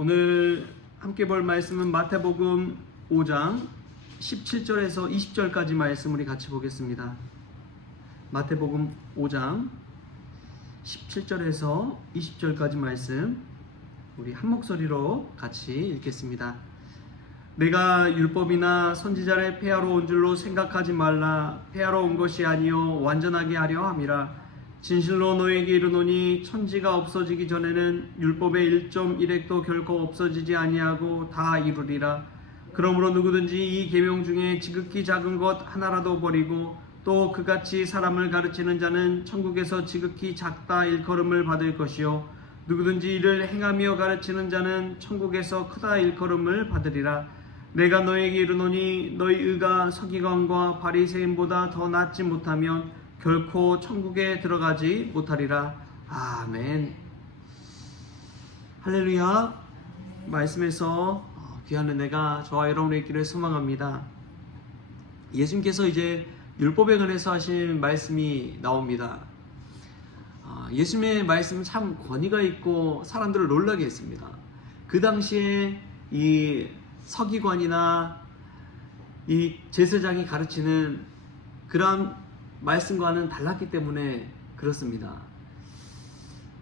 오늘 함께 볼 말씀은 마태복음 5장 17절에서 20절까지 말씀 우리 같이 보겠습니다. 마태복음 5장 17절에서 20절까지 말씀 우리 한 목소리로 같이 읽겠습니다. 내가 율법이나 선지자를 폐하러 온 줄로 생각하지 말라. 폐하러 온 것이 아니요 완전하게 하려 함이라. 진실로 너에게 이르노니 천지가 없어지기 전에는 율법의 1.1획도 결코 없어지지 아니하고 다 이루리라. 그러므로 누구든지 이 계명 중에 지극히 작은 것 하나라도 버리고 또 그같이 사람을 가르치는 자는 천국에서 지극히 작다 일컬음을 받을 것이요 누구든지 이를 행하며 가르치는 자는 천국에서 크다 일컬음을 받으리라. 내가 너에게 이르노니 너희 의가 서기관과 바리새인보다 더 낫지 못하면 결코 천국에 들어가지 못하리라. 아멘. 할렐루야. 말씀에서 귀한 은혜가 저와 여러분의 있기를 소망합니다. 예수님께서 이제 율법에 관해서 하신 말씀이 나옵니다. 예수님의 말씀은 참 권위가 있고 사람들을 놀라게 했습니다. 그 당시에 이 서기관이나 이 제사장이 가르치는 그런 말씀과는 달랐기 때문에 그렇습니다.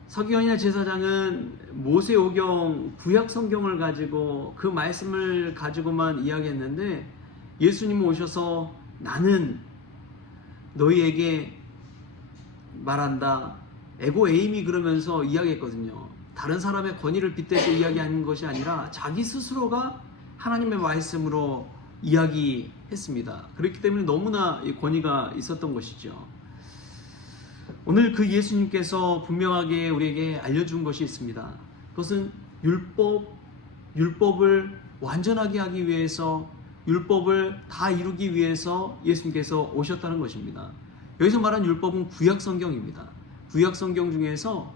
서기관이나 제사장은 모세오경 구약 성경을 가지고 그 말씀을 가지고만 이야기했는데 예수님이 오셔서 나는 너희에게 말한다. 에고 에임이 그러면서 이야기했거든요. 다른 사람의 권위를 빗대서 이야기하는 것이 아니라 자기 스스로가 하나님의 말씀으로 이야기했습니다. 그렇기 때문에 너무나 권위가 있었던 것이죠. 오늘 그 예수님께서 분명하게 우리에게 알려준 것이 있습니다. 그것은 율법을 완전하게 하기 위해서, 율법을 다 이루기 위해서 예수님께서 오셨다는 것입니다. 여기서 말한 율법은 구약 성경입니다. 구약 성경 중에서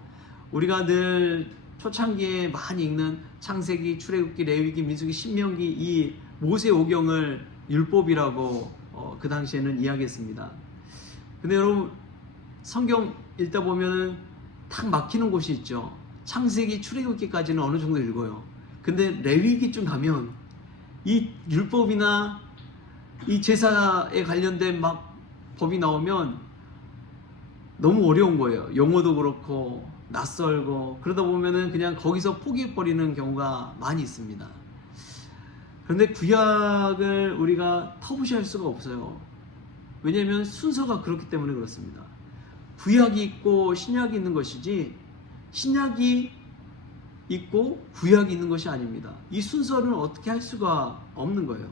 우리가 늘 초창기에 많이 읽는 창세기, 출애굽기, 레위기, 민수기, 신명기 이 모세오경을 율법이라고 그 당시에는 이야기했습니다. 근데 여러분 성경 읽다 보면은 딱 막히는 곳이 있죠. 창세기, 출애굽기까지는 어느 정도 읽어요. 근데 레위기쯤 가면 이 율법이나 이 제사에 관련된 막 법이 나오면 너무 어려운 거예요. 용어도 그렇고 낯설고 그러다 보면은 그냥 거기서 포기해버리는 경우가 많이 있습니다. 그런데 구약을 우리가 터부시할 수가 없어요. 왜냐하면 순서가 그렇기 때문에 그렇습니다. 구약이 있고 신약이 있는 것이지 신약이 있고 구약이 있는 것이 아닙니다. 이 순서는 어떻게 할 수가 없는 거예요.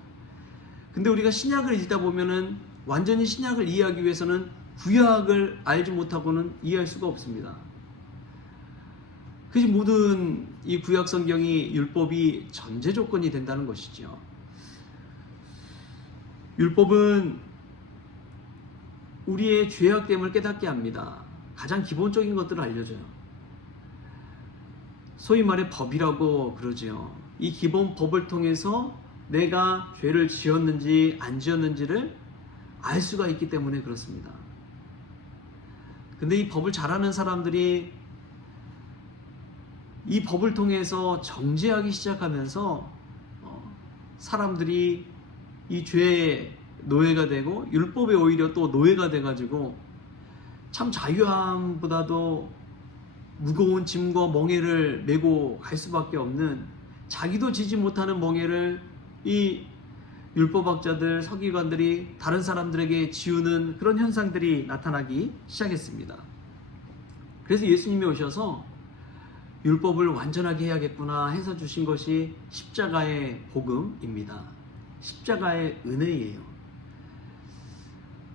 근데 우리가 신약을 읽다 보면은 완전히 신약을 이해하기 위해서는 구약을 알지 못하고는 이해할 수가 없습니다. 그래서 모든 이 구약 성경이 율법이 전제 조건이 된다는 것이죠. 율법은 우리의 죄악됨을 깨닫게 합니다. 가장 기본적인 것들을 알려줘요. 소위 말해 법이라고 그러죠. 이 기본 법을 통해서 내가 죄를 지었는지 안 지었는지를 알 수가 있기 때문에 그렇습니다. 근데 이 법을 잘하는 사람들이 이 법을 통해서 정죄하기 시작하면서 사람들이 이 죄의 노예가 되고 율법에 오히려 또 노예가 돼가지고 참 자유함보다도 무거운 짐과 멍에를 메고 갈 수밖에 없는, 자기도 지지 못하는 멍에를 이 율법학자들, 서기관들이 다른 사람들에게 지우는 그런 현상들이 나타나기 시작했습니다. 그래서 예수님이 오셔서 율법을 완전하게 해야겠구나 해서 주신 것이 십자가의 복음입니다. 십자가의 은혜예요.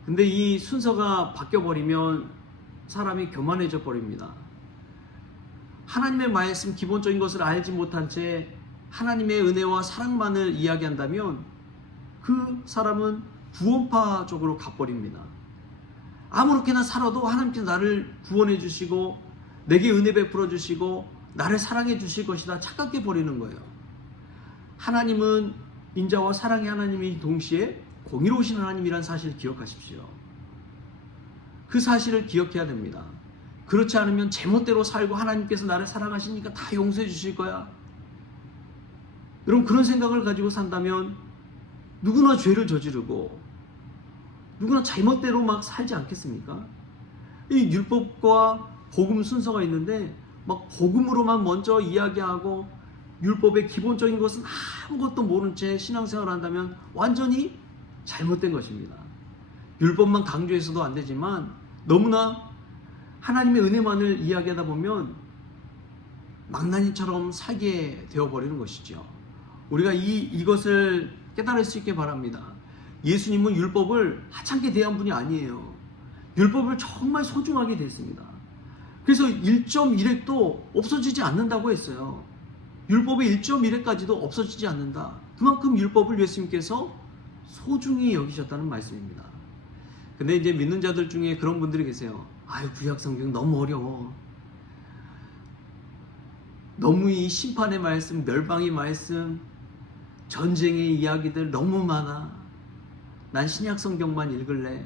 근데 이 순서가 바뀌어버리면 사람이 교만해져 버립니다. 하나님의 말씀 기본적인 것을 알지 못한 채 하나님의 은혜와 사랑만을 이야기한다면 그 사람은 구원파 쪽으로 가버립니다. 아무렇게나 살아도 하나님께서 나를 구원해 주시고 내게 은혜 베풀어 주시고 나를 사랑해 주실 것이다 착각해 버리는 거예요. 하나님은 인자와 사랑의 하나님이 동시에 공의로우신 하나님이라는 사실을 기억하십시오. 그 사실을 기억해야 됩니다. 그렇지 않으면 제멋대로 살고 하나님께서 나를 사랑하시니까 다 용서해 주실 거야. 여러분 그런 생각을 가지고 산다면 누구나 죄를 저지르고 누구나 잘못대로 막 살지 않겠습니까? 이 율법과 복음 순서가 있는데 막 복음으로만 먼저 이야기하고 율법의 기본적인 것은 아무것도 모른 채 신앙생활을 한다면 완전히 잘못된 것입니다. 율법만 강조해서도 안 되지만 너무나 하나님의 은혜만을 이야기하다 보면 망나니처럼 살게 되어버리는 것이죠. 우리가 이것을 깨달을 수 있게 바랍니다. 예수님은 율법을 하찮게 대한 분이 아니에요. 율법을 정말 소중하게 됐습니다. 그래서 1.1획도 없어지지 않는다고 했어요. 율법의 1.1획까지도 없어지지 않는다. 그만큼 율법을 예수님께서 소중히 여기셨다는 말씀입니다. 근데 이제 믿는 자들 중에 그런 분들이 계세요. 아유, 구약 성경 너무 어려워. 너무 이 심판의 말씀, 멸망의 말씀, 전쟁의 이야기들 너무 많아. 난 신약 성경만 읽을래.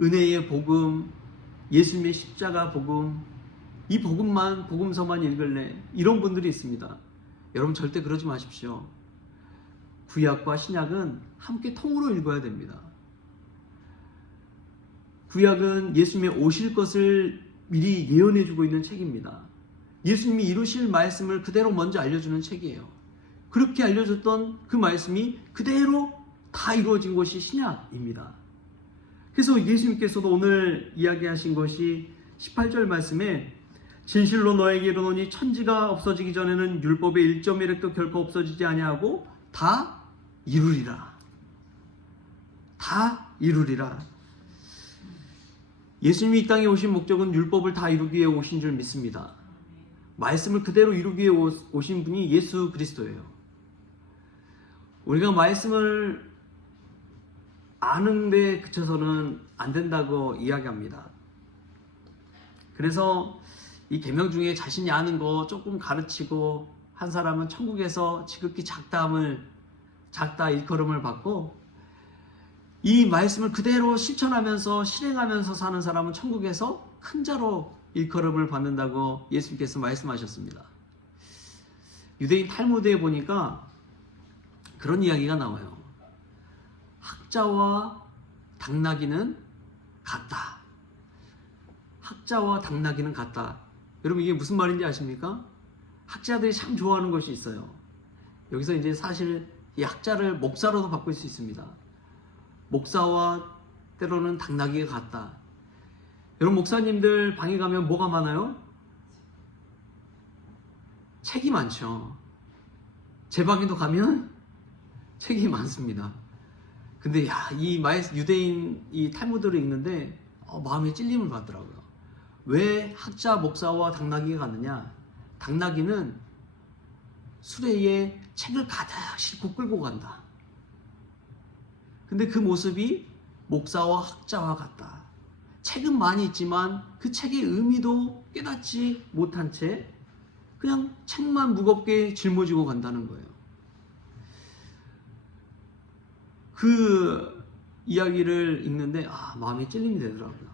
은혜의 복음, 예수님의 십자가 복음, 이 복음서만 읽을래. 이런 분들이 있습니다. 여러분 절대 그러지 마십시오. 구약과 신약은 함께 통으로 읽어야 됩니다. 구약은 예수님의 오실 것을 미리 예언해주고 있는 책입니다. 예수님이 이루실 말씀을 그대로 먼저 알려주는 책이에요. 그렇게 알려줬던 그 말씀이 그대로 다 이루어진 것이 신약입니다. 그래서 예수님께서도 오늘 이야기하신 것이 18절 말씀에 진실로 너에게 이르노니 천지가 없어지기 전에는 율법의 1.1획도 결코 없어지지 아니하고 다 이루리라. 다 이루리라. 예수님이 이 땅에 오신 목적은 율법을 다 이루기 위해 오신 줄 믿습니다. 말씀을 그대로 이루기 위해 오신 분이 예수 그리스도예요. 우리가 말씀을 아는 데 그쳐서는 안 된다고 이야기합니다. 그래서 이 계명 중에 자신이 아는 거 조금 가르치고 한 사람은 천국에서 지극히 작다 일컬음을 받고 이 말씀을 그대로 실천하면서 실행하면서 사는 사람은 천국에서 큰 자로 일컬음을 받는다고 예수님께서 말씀하셨습니다. 유대인 탈무드에 보니까 그런 이야기가 나와요. 학자와 당나귀는 같다. 학자와 당나귀는 같다. 여러분 이게 무슨 말인지 아십니까? 학자들이 참 좋아하는 것이 있어요. 여기서 이제 사실 이 학자를 목사로도 바꿀 수 있습니다. 목사와 때로는 당나귀가 같다. 여러분 목사님들 방에 가면 뭐가 많아요? 책이 많죠. 제 방에도 가면 책이 많습니다. 근데 이 유대인 이 탈무드를 읽는데 마음에 찔림을 받더라고요. 왜 학자, 목사와 당나귀가 같느냐? 당나귀는 수레에 책을 가득 싣고 끌고 간다. 근데 그 모습이 목사와 학자와 같다. 책은 많이 있지만 그 책의 의미도 깨닫지 못한 채 그냥 책만 무겁게 짊어지고 간다는 거예요. 그 이야기를 읽는데 마음에 찔림이 되더라고요.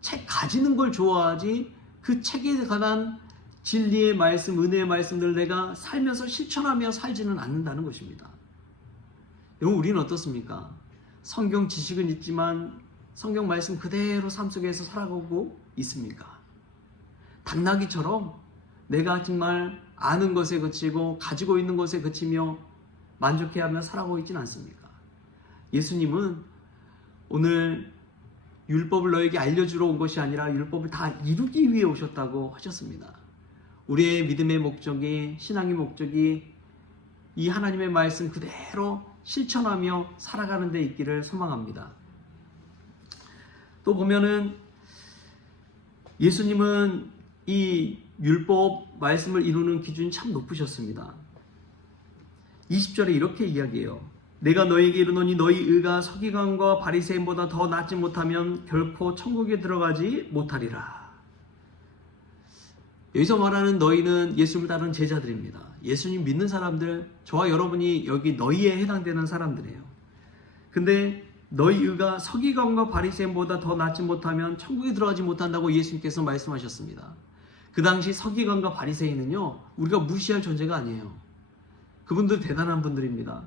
책 가지는 걸 좋아하지 그 책에 관한 진리의 말씀, 은혜의 말씀들 내가 살면서 실천하며 살지는 않는다는 것입니다. 여러분 우리는 어떻습니까? 성경 지식은 있지만 성경 말씀 그대로 삶 속에서 살아가고 있습니까? 당나귀처럼 내가 정말 아는 것에 그치고 가지고 있는 것에 그치며 만족해하며 살아가고 있지는 않습니까? 예수님은 오늘 율법을 너에게 알려주러 온 것이 아니라 율법을 다 이루기 위해 오셨다고 하셨습니다. 우리의 믿음의 목적이, 신앙의 목적이 이 하나님의 말씀 그대로 실천하며 살아가는 데 있기를 소망합니다. 또 보면은 예수님은 이 율법 말씀을 이루는 기준이 참 높으셨습니다. 20절에 이렇게 이야기해요. 내가 너희에게 이르노니 너희 의가 서기관과 바리새인보다 더 낫지 못하면 결코 천국에 들어가지 못하리라. 여기서 말하는 너희는 예수님을 따르는 제자들입니다. 예수님 믿는 사람들, 저와 여러분이 여기 너희에 해당되는 사람들이에요. 근데 너희 의가 서기관과 바리새인보다 더 낫지 못하면 천국에 들어가지 못한다고 예수님께서 말씀하셨습니다. 그 당시 서기관과 바리새인은요, 우리가 무시할 존재가 아니에요. 그분들 대단한 분들입니다.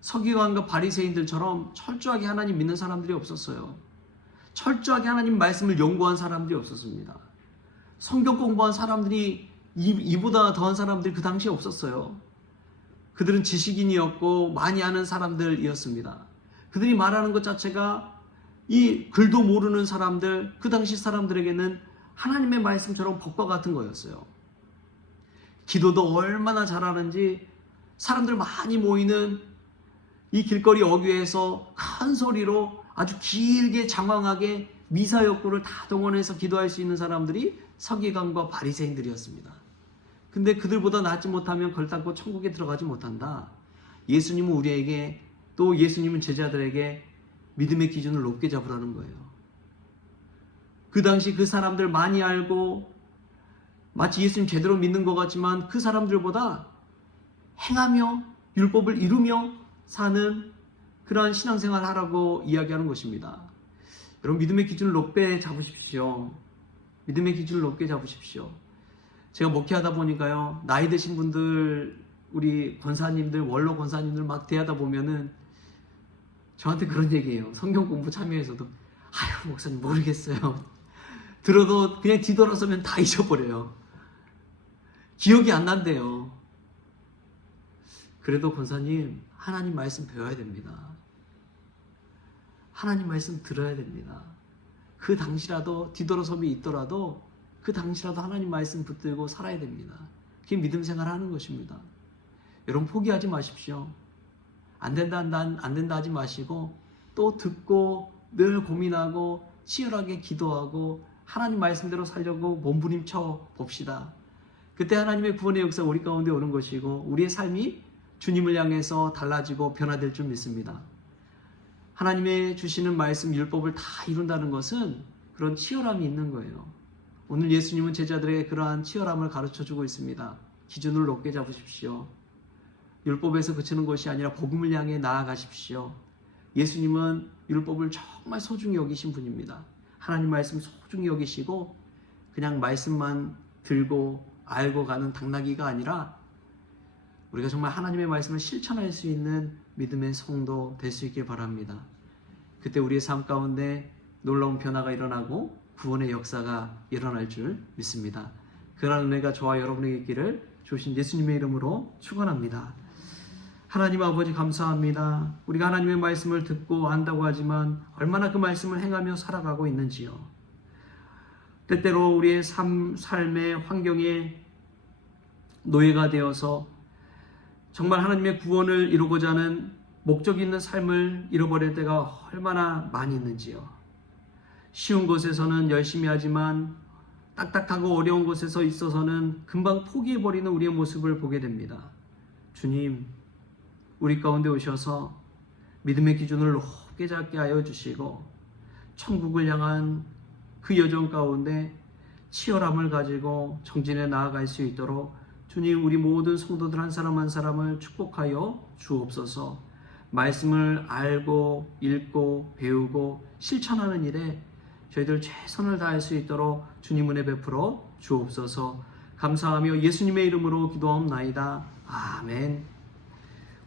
서기관과 바리새인들처럼 철저하게 하나님 믿는 사람들이 없었어요. 철저하게 하나님 말씀을 연구한 사람들이 없었습니다. 성경 공부한 사람들이 이보다 더한 사람들이 그 당시에 없었어요. 그들은 지식인이었고 많이 아는 사람들이었습니다. 그들이 말하는 것 자체가 이 글도 모르는 사람들, 그 당시 사람들에게는 하나님의 말씀처럼 법과 같은 거였어요. 기도도 얼마나 잘하는지 사람들 많이 모이는 이 길거리 어귀에서 큰 소리로 아주 길게 장황하게 미사역구를 다 동원해서 기도할 수 있는 사람들이 서기관과 바리새인들이었습니다. 근데 그들보다 낫지 못하면 걸닦고 천국에 들어가지 못한다. 예수님은 우리에게, 또 예수님은 제자들에게 믿음의 기준을 높게 잡으라는 거예요. 그 당시 그 사람들 많이 알고 마치 예수님 제대로 믿는 것 같지만 그 사람들보다 행하며 율법을 이루며 사는 그러한 신앙생활을 하라고 이야기하는 것입니다. 여러분, 믿음의 기준을 높게 잡으십시오. 믿음의 기준을 높게 잡으십시오. 제가 목회하다 보니까요, 나이 드신 분들, 우리 권사님들, 원로 권사님들 막 대하다 보면은 저한테 그런 얘기해요. 성경 공부 참여해서도 아유 목사님 모르겠어요. 들어도 그냥 뒤돌아서면 다 잊어버려요. 기억이 안 난대요. 그래도 권사님, 하나님 말씀 배워야 됩니다. 하나님 말씀 들어야 됩니다. 그 당시라도 뒤돌아섬이 있더라도 그 당시라도 하나님 말씀 붙들고 살아야 됩니다. 그게 믿음 생활하는 것입니다. 여러분, 포기하지 마십시오. 안 된다 하지 마시고 또 듣고 늘 고민하고 치열하게 기도하고 하나님 말씀대로 살려고 몸부림쳐 봅시다. 그때 하나님의 구원의 역사가 우리 가운데 오는 것이고 우리의 삶이 주님을 향해서 달라지고 변화될 줄 믿습니다. 하나님의 주시는 말씀, 율법을 다 이룬다는 것은 그런 치열함이 있는 거예요. 오늘 예수님은 제자들에게 그러한 치열함을 가르쳐주고 있습니다. 기준을 높게 잡으십시오. 율법에서 그치는 것이 아니라 복음을 향해 나아가십시오. 예수님은 율법을 정말 소중히 여기신 분입니다. 하나님 말씀 소중히 여기시고 그냥 말씀만 들고 알고 가는 당나귀가 아니라 우리가 정말 하나님의 말씀을 실천할 수 있는 믿음의 성도 될 수 있길 바랍니다. 그때 우리의 삶 가운데 놀라운 변화가 일어나고 구원의 역사가 일어날 줄 믿습니다. 그러한 은혜가 저와 여러분에게 있기를 주신 예수님의 이름으로 축원합니다. 하나님 아버지, 감사합니다. 우리가 하나님의 말씀을 듣고 안다고 하지만 얼마나 그 말씀을 행하며 살아가고 있는지요. 때때로 우리의 삶의 환경에 노예가 되어서 정말 하나님의 구원을 이루고자 하는 목적 있는 삶을 잃어버릴 때가 얼마나 많이 있는지요. 쉬운 곳에서는 열심히 하지만 딱딱하고 어려운 곳에서 있어서는 금방 포기해버리는 우리의 모습을 보게 됩니다. 주님, 우리 가운데 오셔서 믿음의 기준을 높게 잡게 하여 주시고 천국을 향한 그 여정 가운데 치열함을 가지고 정진해 나아갈 수 있도록 주님, 우리 모든 성도들 한 사람 한 사람을 축복하여 주옵소서. 말씀을 알고 읽고 배우고 실천하는 일에 저희들 최선을 다할 수 있도록 주님 은혜 베풀어 주옵소서. 감사하며 예수님의 이름으로 기도하옵나이다. 아멘.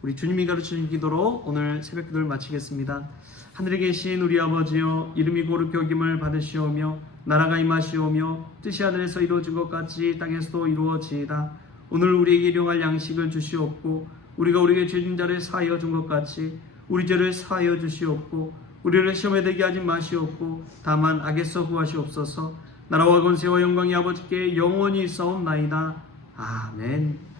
우리 주님이 가르치신 기도로 오늘 새벽 기도를 마치겠습니다. 하늘에 계신 우리 아버지여, 이름이 거룩히 여김을 받으시오며 나라가 임하시오며 뜻이 하늘에서 이루어진 것 같이 땅에서도 이루어지이다. 오늘 우리에게 일용할 양식을 주시옵고 우리가 우리에게 죄진 자를 사하여 준 것 같이 우리 죄를 사하여 주시옵고 우리를 시험에 들게 하지 마시옵고 다만 악에서 구하시옵소서. 나라와 권세와 영광이 아버지께 영원히 있사옵나이다. 아멘.